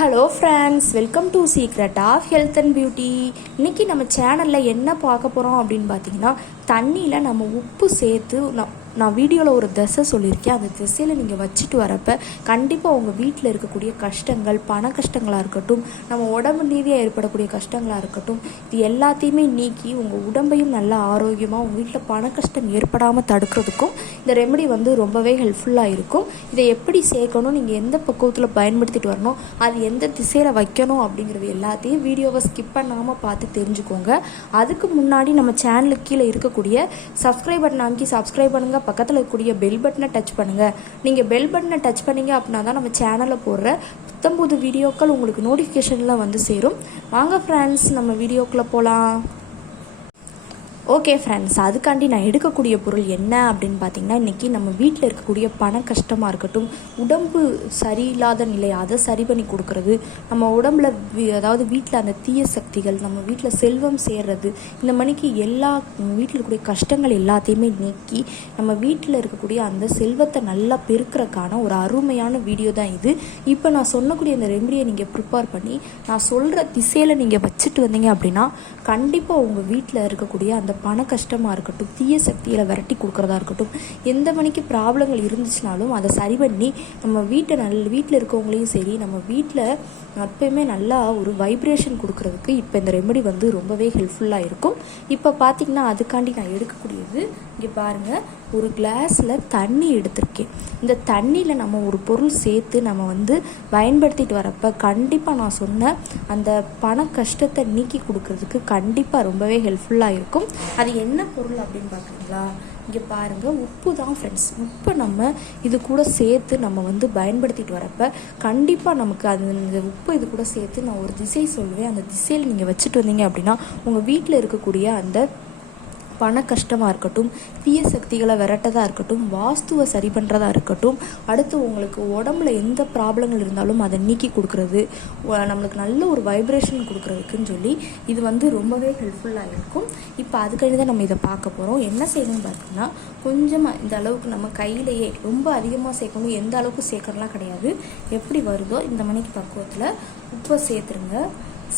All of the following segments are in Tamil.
Hello friends, welcome to secret of health and beauty. இன்றைக்கி நம்ம சேனலில் என்ன பார்க்க போகிறோம் அப்படின்னு பார்த்தீங்கன்னா, தண்ணியில் நம்ம உப்பு சேர்த்து நான் வீடியோவில் ஒரு திசை சொல்லியிருக்கேன். அந்த திசையில் நீங்கள் வச்சுட்டு வரப்போ கண்டிப்பாக உங்கள் வீட்டில் இருக்கக்கூடிய கஷ்டங்கள், பண கஷ்டங்களாக இருக்கட்டும், நம்ம உடம்பு ரீதியாக ஏற்படக்கூடிய கஷ்டங்களாக இருக்கட்டும், இது எல்லாத்தையுமே நீக்கி உங்கள் உடம்பையும் நல்லா ஆரோக்கியமாக உங்கள் வீட்டில் பண கஷ்டம் ஏற்படாமல் தடுக்கிறதுக்கும் இந்த ரெமெடி ரொம்பவே ஹெல்ப்ஃபுல்லாக இருக்கும். இதை எப்படி சேர்க்கணும், நீங்கள் எந்த பக்குவத்தில் பயன்படுத்திட்டு வரணும், அது எந்த திசையில் வைக்கணும் அப்படிங்கிறது எல்லாத்தையும் வீடியோவை ஸ்கிப் பண்ணாமல் பார்த்து தெரிஞ்சுக்கோங்க. அதுக்கு முன்னாடி நம்ம சேனலுக்கு கீழே இருக்கக்கூடிய சப்ஸ்கிரைப் பட்டன் அமைக்கி சப்ஸ்கிரைப் பண்ணுங்கள். பக்கத்தில் இருக்கக்கூடிய பெல் பட்டனை டச் பண்ணுங்கள். நீங்கள் பெல் பட்டனை டச் பண்ணிங்க அப்படின்னா தான் நம்ம சேனலில் போடுற புத்தம்புது வீடியோக்கள் உங்களுக்கு நோட்டிஃபிகேஷனில் வந்து சேரும். வாங்க ஃப்ரெண்ட்ஸ், நம்ம வீடியோக்குள்ளே போகலாம். ஓகே ஃப்ரெண்ட்ஸ், அதுக்காண்டி நான் எடுக்கக்கூடிய பொருள் என்ன அப்படின்னு பார்த்தீங்கன்னா, இன்றைக்கி நம்ம வீட்டில் இருக்கக்கூடிய பண கஷ்டமாக இருக்கட்டும், உடம்பு சரியில்லாத நிலை அதை சரி பண்ணி கொடுக்கறது, நம்ம உடம்புல அதாவது வீட்டில் அந்த தீய சக்திகள், நம்ம வீட்டில் செல்வம் சேர்றது, இந்த மணிக்கு எல்லா வீட்டில் இருக்கக்கூடிய கஷ்டங்கள் எல்லாத்தையுமே நீக்கி நம்ம வீட்டில் இருக்கக்கூடிய அந்த செல்வத்தை நல்லா பெருக்கிறதுக்கான ஒரு அருமையான வீடியோ தான் இது. இப்போ நான் சொன்னக்கூடிய இந்த ரெமடியை நீங்கள் ப்ரிப்பேர் பண்ணி நான் சொல்கிற திசையில் நீங்கள் வச்சுட்டு வந்தீங்க அப்படின்னா கண்டிப்பாக உங்கள் வீட்டில் இருக்கக்கூடிய அந்த பண கஷ்டமாக இருக்கட்டும், தீய சக்தியில் விரட்டி கொடுக்குறதா இருக்கட்டும், எந்த மணிக்கு ப்ராப்ளங்கள் இருந்துச்சுனாலும் அதை சரி பண்ணி நம்ம வீட்டில் இருக்கவங்களையும் சரி, நம்ம வீட்டில் எப்பயுமே நல்லா ஒரு வைப்ரேஷன் கொடுக்கறதுக்கு இப்போ இந்த ரெமெடி ரொம்பவே ஹெல்ப்ஃபுல்லாக இருக்கும். இப்போ பார்த்திங்கன்னா அதுக்காண்டி நான் எடுக்கக்கூடியது இங்கே பாருங்கள், ஒரு கிளாஸில் தண்ணி எடுத்திருக்கேன். இந்த தண்ணியில் நம்ம ஒரு பொருள் சேர்த்து நம்ம பயன்படுத்திட்டு வரப்போ கண்டிப்பாக நான் சொன்ன அந்த பண கஷ்டத்தை நீக்கி கொடுக்கறதுக்கு கண்டிப்பாக ரொம்பவே ஹெல்ப்ஃபுல்லாக இருக்கும். அது என்ன பொருள் அப்படின்னு பார்க்குறீங்களா? இங்கே பாருங்கள், உப்பு தான் ஃப்ரெண்ட்ஸ். உப்பை நம்ம இது கூட சேர்த்து நம்ம பயன்படுத்திட்டு வரப்போ கண்டிப்பாக நமக்கு அந்த உப்பு இது கூட சேர்த்து நான் ஒரு திசை சொல்லுவேன். அந்த திசையில் நீங்கள் வச்சுட்டு வந்தீங்க அப்படின்னா உங்கள் வீட்டில் இருக்கக்கூடிய அந்த பண கஷ்டமாக இருக்கட்டும், தீய சக்திகளை விரட்டதாக இருக்கட்டும், வாஸ்துவை சரி பண்ணுறதா இருக்கட்டும், அடுத்து உங்களுக்கு உடம்புல எந்த ப்ராப்ளங்கள் இருந்தாலும் அதை நீக்கி கொடுக்குறது, நம்மளுக்கு நல்ல ஒரு வைப்ரேஷன் கொடுக்குறதுக்குன்னு சொல்லி இது ரொம்பவே ஹெல்ப்ஃபுல்லாக இருக்கும். இப்போ அதுக்காண்டி தான் நம்ம இதை பார்க்க போகிறோம். என்ன செய்யணும்னு பார்த்தீங்கன்னா, கொஞ்சமாக இந்த அளவுக்கு நம்ம கையிலேயே ரொம்ப அதிகமாக சேர்க்கணும், எந்த அளவுக்கு சேர்க்கறலாம் கிடையாது, எப்படி வருதோ இந்த மணிக்கு பக்குவத்தில் உப்பை சேர்த்துருங்க.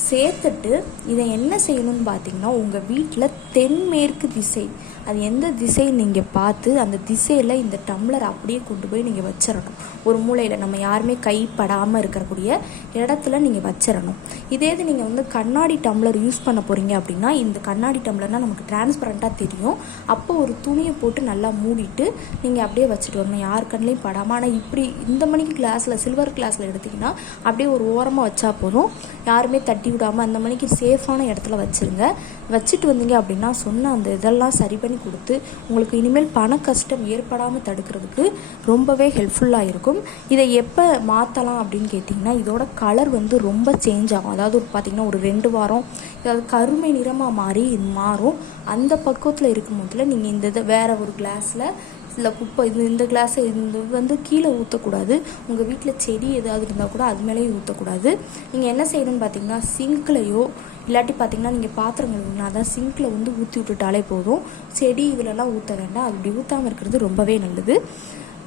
சேர்த்துட்டு இதை என்ன செய்யணும்னு பார்த்தீங்கன்னா, உங்கள் வீட்டில் தென்மேற்கு திசை, அது எந்த திசை நீங்கள் பார்த்து அந்த திசையில் இந்த டம்ளர் அப்படியே கொண்டு போய் நீங்கள் வச்சிடணும். ஒரு மூலையில் நம்ம யாருமே கைப்படாமல் இருக்கக்கூடிய இடத்துல நீங்கள் வச்சிடணும். இதே இது நீங்கள் கண்ணாடி டம்ளர் யூஸ் பண்ண போகிறீங்க அப்படின்னா, இந்த கண்ணாடி டம்ளர்னால் நமக்கு டிரான்ஸ்பரண்ட்டாக தெரியும். அப்போ ஒரு துணியை போட்டு நல்லா மூடிட்டு நீங்கள் அப்படியே வச்சுட்டு வரணும், யார் கண்ணிலையும் படாமல். ஆனால் இப்படி இந்த மணிக்கு கிளாஸில், சில்வர் கிளாஸில் எடுத்திங்கன்னா அப்படியே ஒரு ஓரமாக வச்சா போதும், யாருமே தட்டி விடாமல் அந்த மணிக்கு சேஃபான இடத்துல வச்சுருங்க. வச்சுட்டு வந்தீங்க அப்படின்னா சொன்ன அந்த இதெல்லாம் சரி பண்ணி கொடுத்து உங்களுக்கு இனிமேல் பண கஷ்டம் ஏற்படாமல் தடுக்கிறதுக்கு ரொம்பவே ஹெல்ப்ஃபுல்லாக இருக்கும். இதை எப்போ மாற்றலாம் அப்படின்னு கேட்டிங்கன்னா, இதோட கலர் ரொம்ப சேஞ்ச் ஆகும். அதாவது பார்த்திங்கன்னா ஒரு 2 வாரம் அதாவது கருமை நிறமாக மாறும். அந்த பக்குவத்தில் இருக்கும் போதில் நீங்கள் இந்த இதை வேறு ஒரு கிளாஸில் இல்லை குப்பை இந்த கிளாஸை கீழே ஊற்றக்கூடாது. உங்கள் வீட்டில் செடி ஏதாவது இருந்தால் கூட அது மேலேயும் ஊற்றக்கூடாது. நீங்கள் என்ன செய்யணும்னு பார்த்தீங்கன்னா, சிங்க்லையோ இல்லாட்டி பார்த்தீங்கன்னா நீங்கள் பாத்திரங்கள் அதான் சிங்கில் ஊற்றி விட்டுட்டாலே போதும். செடி இதிலெல்லாம் ஊற்ற வேண்டாம். அப்படி ஊற்றாமல் இருக்கிறது ரொம்பவே நல்லது.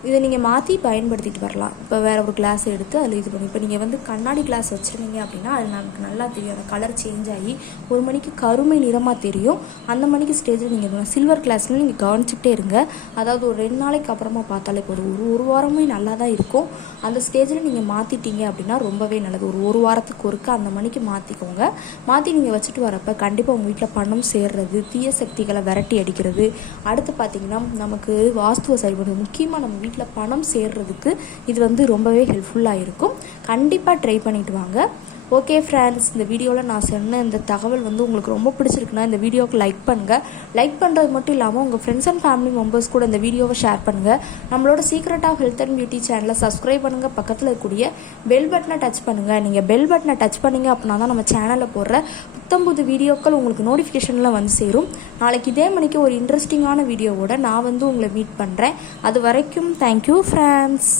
இதை நீங்கள் மாற்றி பயன்படுத்திட்டு வரலாம். இப்போ வேறு ஒரு கிளாஸ் எடுத்து அதில் இது பண்ணி, இப்போ நீங்கள் கண்ணாடி கிளாஸ் வச்சுருந்தீங்க அப்படின்னா அது நமக்கு நல்லா தெரியும், அந்த கலர் சேஞ்ச் ஆகி ஒரு மணிக்கு கருமை நிறமாக தெரியும். அந்த மணிக்கு ஸ்டேஜில் நீங்கள் சில்வர் கிளாஸ்ன்னு நீங்கள் கவனிச்சுக்கிட்டே இருங்க. அதாவது ஒரு 2 நாளைக்கு அப்புறமா பார்த்தாலே போதும், ஒரு வாரமே நல்லா தான் இருக்கும். அந்த ஸ்டேஜில் நீங்கள் மாற்றிட்டீங்க அப்படின்னா ரொம்பவே நல்லது. ஒரு வாரத்துக்கு ஒருக்க அந்த மணிக்கு மாற்றிக்கோங்க. மாற்றி நீங்கள் வச்சுட்டு வரப்போ கண்டிப்பாக உங்கள் வீட்டில் பணம் சேர்றது, தீய சக்திகளை விரட்டி அடிக்கிறது, அடுத்து பார்த்திங்கன்னா நமக்கு வாஸ்துவை சரி பண்ணுறது, முக்கியமாக நம்ம வீட்டில் பணம் சேர்றதுக்கு இது ரொம்பவே ஹெல்ப்ஃபுல்லாக இருக்கும். கண்டிப்பாக ட்ரை பண்ணிட்டு வாங்க. ஓகே ஃப்ரெண்ட்ஸ், இந்த வீடியோவில் நான் சொன்ன இந்த தகவல் உங்களுக்கு ரொம்ப பிடிச்சிருக்குன்னா இந்த வீடியோவுக்கு லைக் பண்ணுங்கள். லைக் பண்ணுறது மட்டும் இல்லாமல் உங்கள் ஃப்ரெண்ட்ஸ் அண்ட் ஃபேமிலி மெம்பர்ஸ் கூட இந்த வீடியோவை ஷேர் பண்ணுங்கள். நம்மளோட secret of health and beauty சேனலை சப்ஸ்கிரைப் பண்ணுங்கள். பக்கத்தில் இருக்கக்கூடிய பெல் பட்டனை டச் பண்ணுங்கள். நீங்கள் பெல் பட்டனை டச் பண்ணிங்க அப்படின்னா தான் நம்ம சேனலில் போடுற புத்தம்புது வீடியோக்கள் உங்களுக்கு நோட்டிஃபிகேஷனில் வந்து சேரும். நாளைக்கு இதே மணிக்கு ஒரு இன்ட்ரெஸ்டிங்கான வீடியோவோட நான் உங்களை மீட் பண்ணுறேன். அது வரைக்கும் தேங்க்யூ ஃப்ரெண்ட்ஸ்.